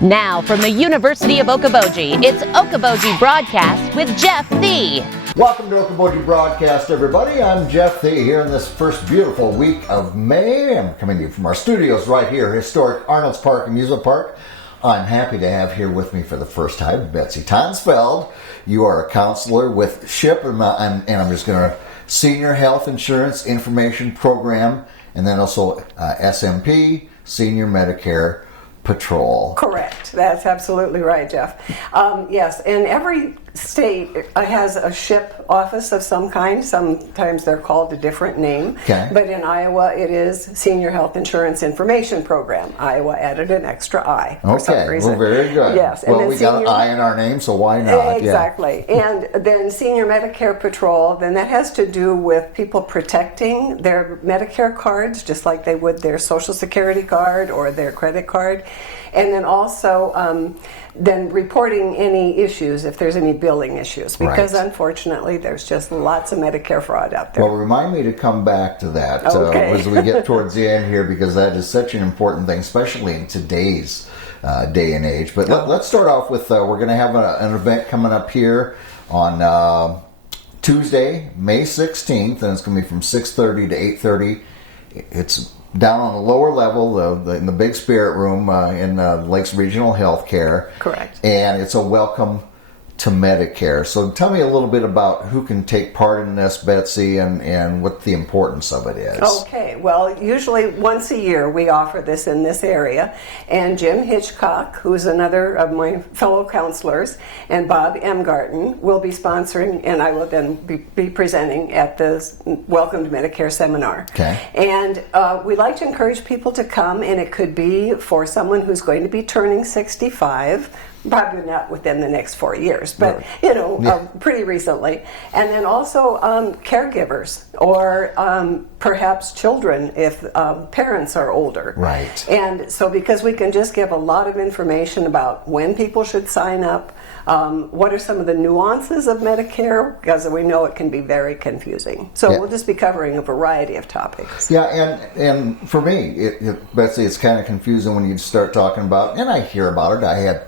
Now from the University of Okoboji, it's Okoboji Broadcast with Jeff Thee. Welcome to Okoboji Broadcast, everybody. I'm Jeff Thee here in this first beautiful week of May. I'm coming to you from our studios right here, historic Arnold's Park Amusement Park. I'm happy to have here with me for the first time Betsy Tonsfeld. You are a counselor with SHIP, and I'm just going to Senior Health Insurance Information Program, and then also SMP, Senior Medicare Patrol. Correct. That's absolutely right, Jeff. Yes, and every state has a SHIP office of some kind. Sometimes they're called a different name. Okay. But in Iowa, it is Senior Health Insurance Information Program. Iowa added an extra I for some reason. Well, very good. Yes. Well, we got an I in our name, so why not? Exactly. Yeah. And then Senior Medicare Patrol, then that has to do with people protecting their Medicare cards, just like they would their Social Security card or their credit card. And then also then reporting any issues, if there's any billing issues, because unfortunately there's just lots of Medicare fraud out there. Well, remind me to come back to that Okay. as we get towards the end here, because that is such an important thing, especially in today's day and age. But let's start off with, we're going to have an event coming up here on Tuesday, May 16th, and it's going to be from 6:30 to 8:30. It's down on the lower level, in the big spirit room in Lakes Regional Healthcare. Correct. And it's a welcome to Medicare. So tell me a little bit about who can take part in this, Betsy, and what the importance of it is. Okay. Well, usually once a year we offer this in this area. And Jim Hitchcock, who's another of my fellow counselors, and Bob Emgarten will be sponsoring, and I will then be presenting at the Welcome to Medicare seminar. Okay. And we like to encourage people to come, and it could be for someone who's going to be turning 65, probably not within the next 4 years, but pretty recently. And then also caregivers, or perhaps children if parents are older. Right. And so because we can just give a lot of information about when people should sign up, what are some of the nuances of Medicare, because we know it can be very confusing. So we'll just be covering a variety of topics. Yeah, and for me, Betsy, it's kind of confusing when you start talking about, and I hear about it, I had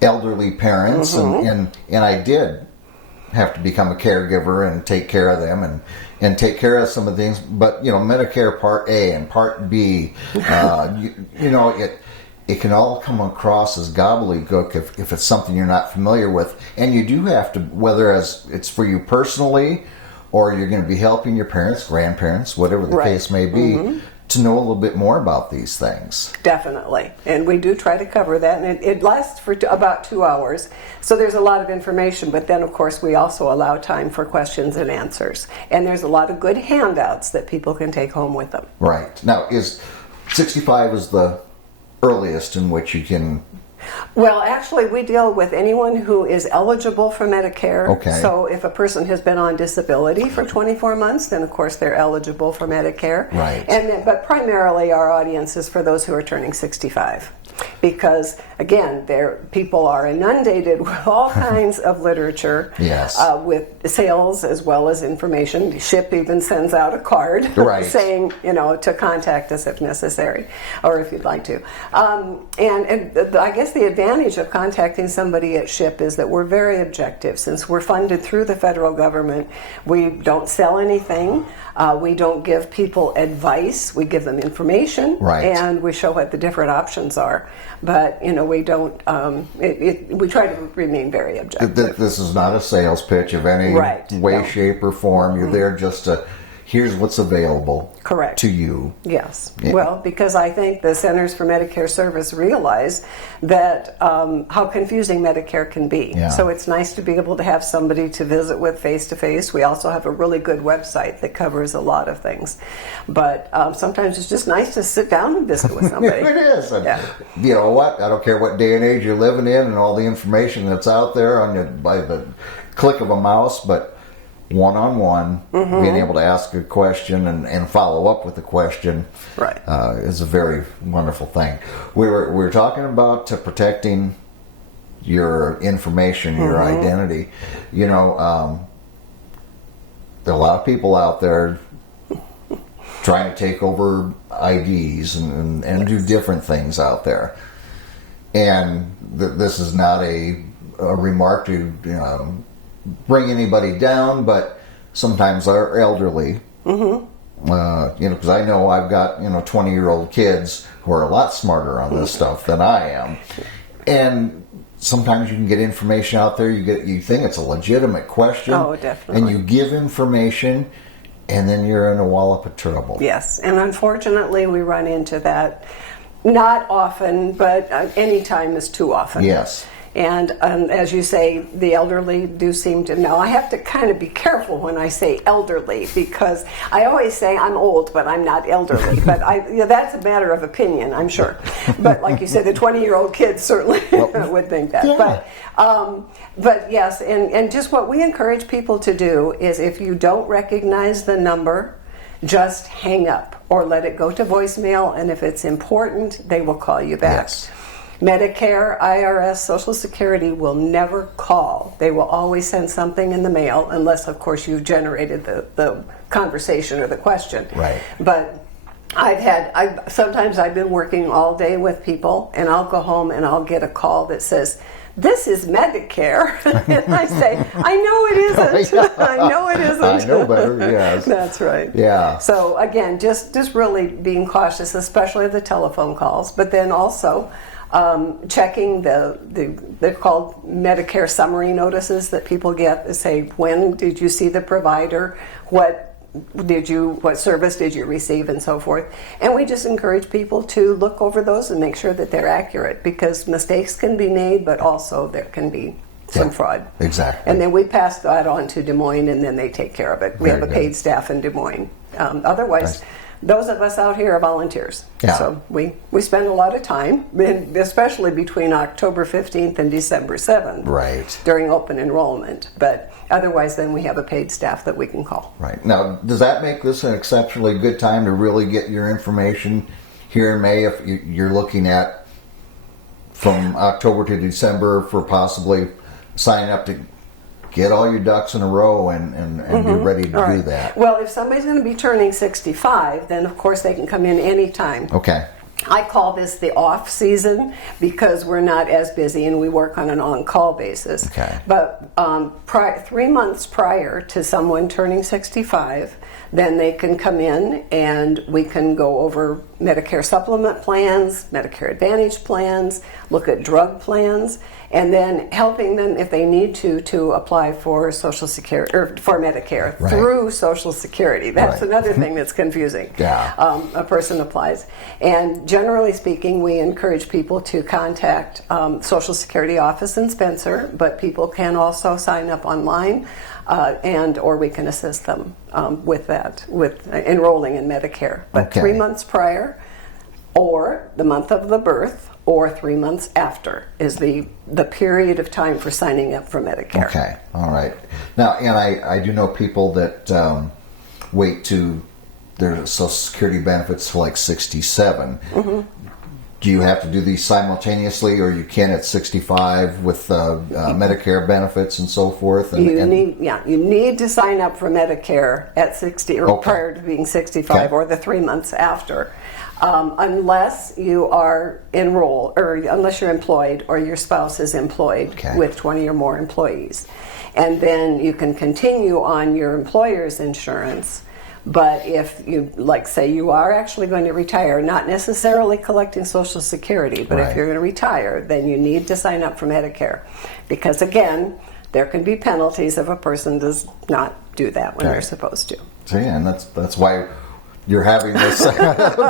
elderly parents, and I did have to become a caregiver and take care of them and take care of some of the things. But Medicare Part A and Part B, it can all come across as gobbledygook if it's something you're not familiar with, and you do have to, whether as it's for you personally or you're going to be helping your parents, grandparents, whatever the case may be. To know a little bit more about these things. Definitely. And we do try to cover that. And it lasts for about 2 hours. So there's a lot of information. But then, of course, we also allow time for questions and answers. And there's a lot of good handouts that people can take home with them. Right. Now, is 65 is the earliest in which you can... Well, actually, we deal with anyone who is eligible for Medicare. Okay. So if a person has been on disability for 24 months, then of course they're eligible for Medicare. Right. But primarily our audience is for those who are turning 65. Because, again, people are inundated with all kinds of literature, yes, with sales as well as information. SHIP even sends out a card saying, to contact us if necessary, or if you'd like to. And I guess the advantage of contacting somebody at SHIP is that we're very objective. Since we're funded through the federal government, we don't sell anything. We don't give people advice. We give them information, and we show what the different options are. But we don't. We try to remain very objective. This is not a sales pitch of any way, shape, or form. You're there just to. Here's what's available to you. Yes. Yeah. Well, because I think the Centers for Medicare Service realize that how confusing Medicare can be. Yeah. So it's nice to be able to have somebody to visit with face-to-face. We also have a really good website that covers a lot of things. But sometimes it's just nice to sit down and visit with somebody. It is. And you know what? I don't care what day and age you're living in and all the information that's out there by the click of a mouse, but one-on-one, being able to ask a question and follow up with a question is a very wonderful thing. We were talking about protecting your information, your identity. There are a lot of people out there trying to take over IDs and do different things out there. And this is not a remark to bring anybody down, but sometimes our elderly, because I know I've got 20-year-old kids who are a lot smarter on this stuff than I am, and sometimes you can get information out there. You think it's a legitimate question, definitely, and you give information, and then you're in a wallop of trouble. Yes, and unfortunately, we run into that. Not often, but any time is too often. Yes. And as you say, the elderly do seem to know. I have to kind of be careful when I say elderly, because I always say I'm old, but I'm not elderly. But that's a matter of opinion, I'm sure. But like you said, the 20-year-old kids certainly would think that. Yeah. But yes, and just what we encourage people to do is, if you don't recognize the number, just hang up or let it go to voicemail, and if it's important, they will call you back. Yes. Medicare, IRS, Social Security will never call. They will always send something in the mail, unless, of course, you've generated the conversation or the question. Right. But sometimes I've been working all day with people, and I'll go home and I'll get a call that says, "This is Medicare." And I say, "I know it isn't. I know it isn't." I know better, yes. That's right. Yeah. So again, just really being cautious, especially the telephone calls, but then also checking they're called Medicare summary notices that people get that say, when did you see the provider, what service did you receive, and so forth. And we just encourage people to look over those and make sure that they're accurate, because mistakes can be made, but also there can be some fraud. Exactly. And then we pass that on to Des Moines, and then they take care of it. We have a paid staff in Des Moines. Otherwise, those of us out here are volunteers. Yeah. So we spend a lot of time, especially between October 15th and December 7th. Right. During open enrollment. But otherwise, then we have a paid staff that we can call. Right. Now, does that make this an exceptionally good time to really get your information here in May, if you're looking at from October to December for possibly signing up to get all your ducks in a row and be ready to do that? Well, if somebody's going to be turning 65, then of course they can come in anytime. Okay. I call this the off season because we're not as busy and we work on an on-call basis. Okay. But 3 months prior to someone turning 65, then they can come in and we can go over Medicare supplement plans, Medicare Advantage plans, look at drug plans, and then helping them, if they need to apply for Social Security or for Medicare through Social Security. That's another thing that's confusing. Yeah. A person applies, and generally speaking, we encourage people to contact Social Security office in Spencer, but people can also sign up online, or we can assist them with that, with enrolling in Medicare. But 3 months prior, or the month of the birth, or 3 months after is the period of time for signing up for Medicare. Okay, all right. Now, and I do know people that wait to their Social Security benefits to like 67. Mm-hmm. Do you have to do these simultaneously, or you can at 65 with Medicare benefits and so forth? You need to sign up for Medicare at 60 or prior to being 65, or the 3 months after. Unless you are enrolled, or unless you're employed or your spouse is employed with 20 or more employees. And then you can continue on your employer's insurance. But if you, like, say you are actually going to retire, not necessarily collecting Social Security, but if you're going to retire, then you need to sign up for Medicare. Because again, there can be penalties if a person does not do that when they're supposed to. So, yeah, and that's why you're having this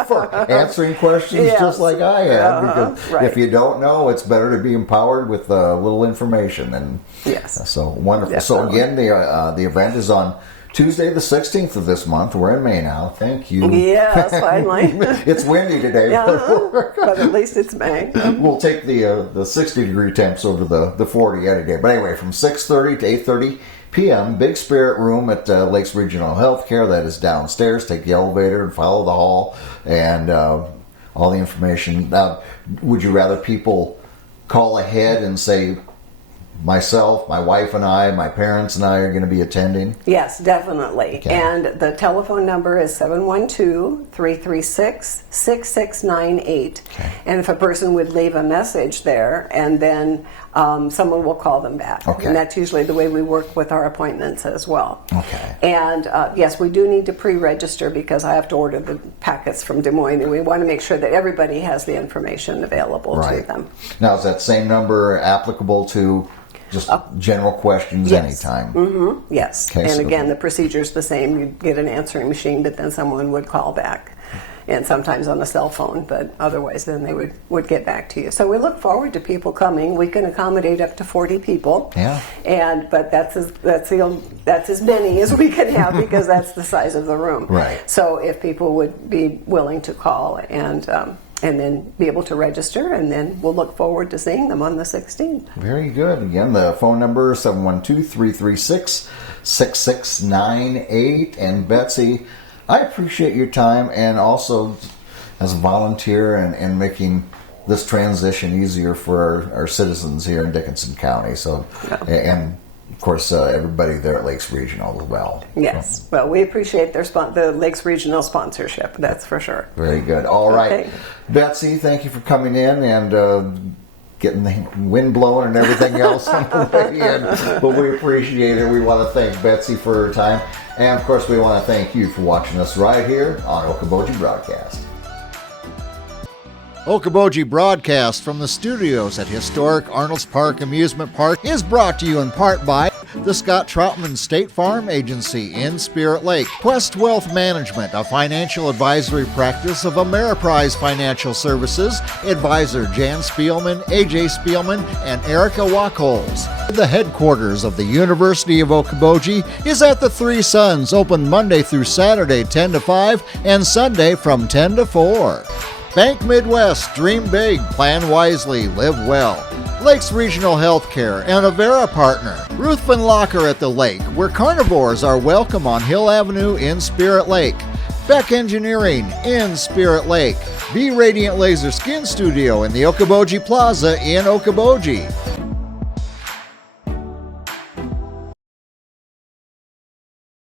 for answering questions just like I am. Because if you don't know, it's better to be empowered with a little information. And so wonderful. Definitely. So again, the event is on Tuesday the 16th of this month. We're in May now. Thank you. Yes, finally. It's windy today. But at least it's May. We'll take the 60-degree temps over the 40 any day. But anyway, from 6:30 to 8:30 p.m., Big Spirit Room at Lakes Regional Healthcare. That is downstairs. Take the elevator and follow the hall and all the information. Now, would you rather people call ahead and say, myself, my wife and I, my parents and I are going to be attending? Yes, definitely. Okay. And the telephone number is 712-336-6698. Okay. And if a person would leave a message there, and then someone will call them back. Okay. And that's usually the way we work with our appointments as well. Okay. And yes, we do need to pre-register because I have to order the packets from Des Moines, and we want to make sure that everybody has the information available to them. Now, is that same number applicable to just general questions anytime? Mm-hmm. Yes. Okay, and so again, the procedure's the same. You get an answering machine, but then someone would call back. And sometimes on a cell phone, but otherwise then they would get back to you. So we look forward to people coming. We can accommodate up to 40 people. Yeah. But that's as many as we can have because that's the size of the room. Right. So if people would be willing to call and then be able to register, and then we'll look forward to seeing them on the 16th. Very good. Again, the phone number is 712-336-6698. And Betsy, I appreciate your time, and also as a volunteer and making this transition easier for our citizens here in Dickinson County. So, and of course, everybody there at Lakes Regional as well. Yes. Well, we appreciate the Lakes Regional sponsorship. That's for sure. Very good. All right, Okay. Betsy, thank you for coming in and getting the wind blowing and everything else on the way in. But we appreciate it. We want to thank Betsy for her time. And of course, we want to thank you for watching us right here on Okoboji Broadcast. Okoboji Broadcast from the studios at historic Arnold's Park Amusement Park is brought to you in part by the Scott Troutman State Farm Agency in Spirit Lake, Quest Wealth Management, a financial advisory practice of Ameriprise Financial Services, advisor Jan Spielman, AJ Spielman, and Erica Wachholz. The headquarters of the University of Okoboji is at the Three Sons, open Monday through Saturday 10 to 5 and Sunday from 10 to 4. Bank Midwest, dream big, plan wisely, live well. Lakes Regional Healthcare and Avera Partner. Ruthven Locker at the Lake, where carnivores are welcome on Hill Avenue in Spirit Lake. Beck Engineering in Spirit Lake. Be Radiant Laser Skin Studio in the Okoboji Plaza in Okoboji.